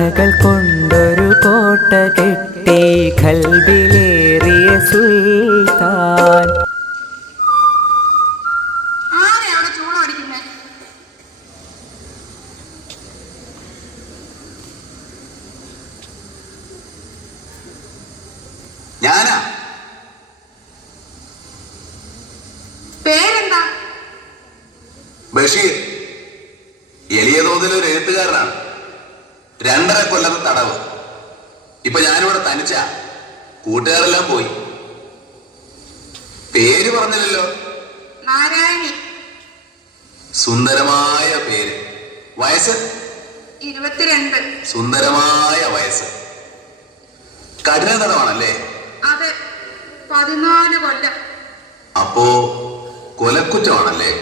കഥകൾ കൊണ്ടൊരു കോട്ട കെട്ടി ഖൽബിലേറിയ സുൽത്താൻ. ഞാനാ. പേരെന്താ? ബഷീർ. എളിയ തോതിൽ ഒരു എഴുത്തുകാരനാണ്. 2.5 കൊല്ലത്തെ തടവ്. ഇപ്പൊ ഞാനിവിടെ തനിച്ച. കൂട്ടുകാരെല്ലാം പോയി. പേര് പറഞ്ഞില്ലല്ലോ. നാരായണി. സുന്ദരമായ പേര്. വയസ്സ് 22. സുന്ദരമായ വയസ്സ്. കഠിന തടവാണല്ലേ? അതെ, 14 കൊല്ലം. അപ്പോ കൊലക്കുറ്റമാണല്ലേ?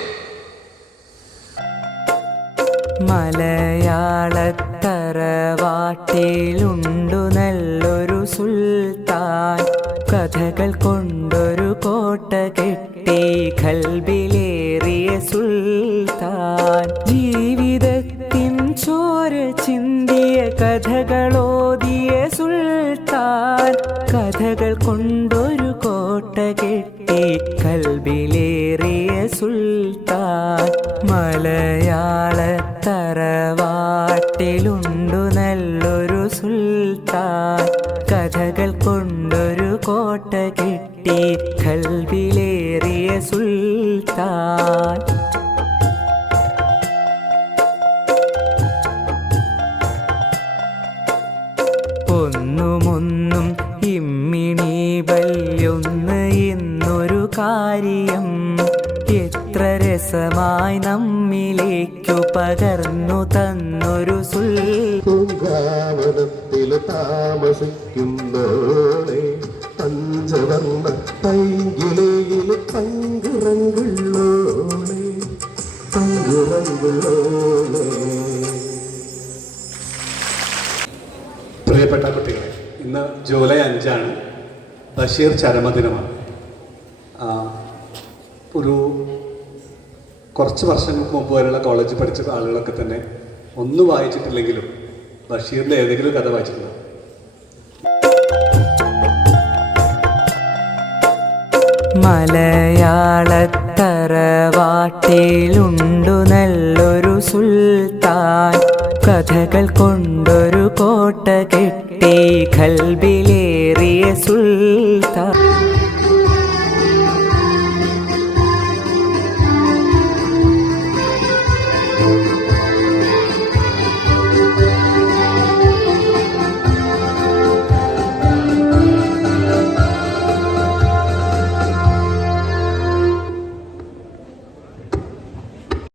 മലയാളത്തറവാട്ടിലുണ്ടു നല്ലൊരു സുൽത്താൻ. കഥകൾ കൊണ്ടൊരു കോട്ട കെട്ടി ഖൽബിലേറിയ സുൽത്താൻ. ജീവിതത്തിൻ ചോര ചിന്തിയ കഥകളോതിയ സുൽത്താൻ. കഥകൾ കൊണ്ടൊരു കോട്ട കെട്ടി ഖൽബിലേറിയ സുൽത്താൻ. മലയാളത്തറവാട്ടിലുണ്ടു നല്ലൊരു സുൽത്താൻ. കഥകൾ കൊണ്ടൊരു കോട്ട കെട്ടി ഖൽബിലേറിയ സുൽത്താൻ. ഒന്നുമൊന്നും ഇമ്മിണി ബല്യൊന്ന് എന്നൊരു കാര്യം എത്ര രസമായി നമ്മിലേക്കു പകർന്നു തന്നൊരു സുൽത്താവനത്തില് താമസിക്കുന്നോളെ പഞ്ചവർണ്ണ പൈങ്കിളിയില് പങ്കുറങ്കുള്ളോളെ പങ്കുറങ്കുള്ളോളെ. പ്രിയപ്പെട്ട കുട്ടികളെ, ഇന്ന് ജൂലൈ 5 ബഷീർ ചരമദിനമാണ്. ഒരു കുറച്ച് വർഷങ്ങൾക്ക് മുമ്പ് വരെയുള്ള കോളേജിൽ പഠിച്ച ആളുകളൊക്കെ തന്നെ ഒന്നും വായിച്ചിട്ടില്ലെങ്കിലും ബഷീറിൻ്റെ ഏതെങ്കിലും കഥ വായിച്ചിട്ടുണ്ടോ? മലയാളത്തറവാട്ടിലുണ്ടു നല്ലൊരു സുൽത്താൻ. കഥകൾ കൊണ്ടൊരു കോട്ട കെട്ടി ഖൽബിലേറിയ സുൽത്താൻ.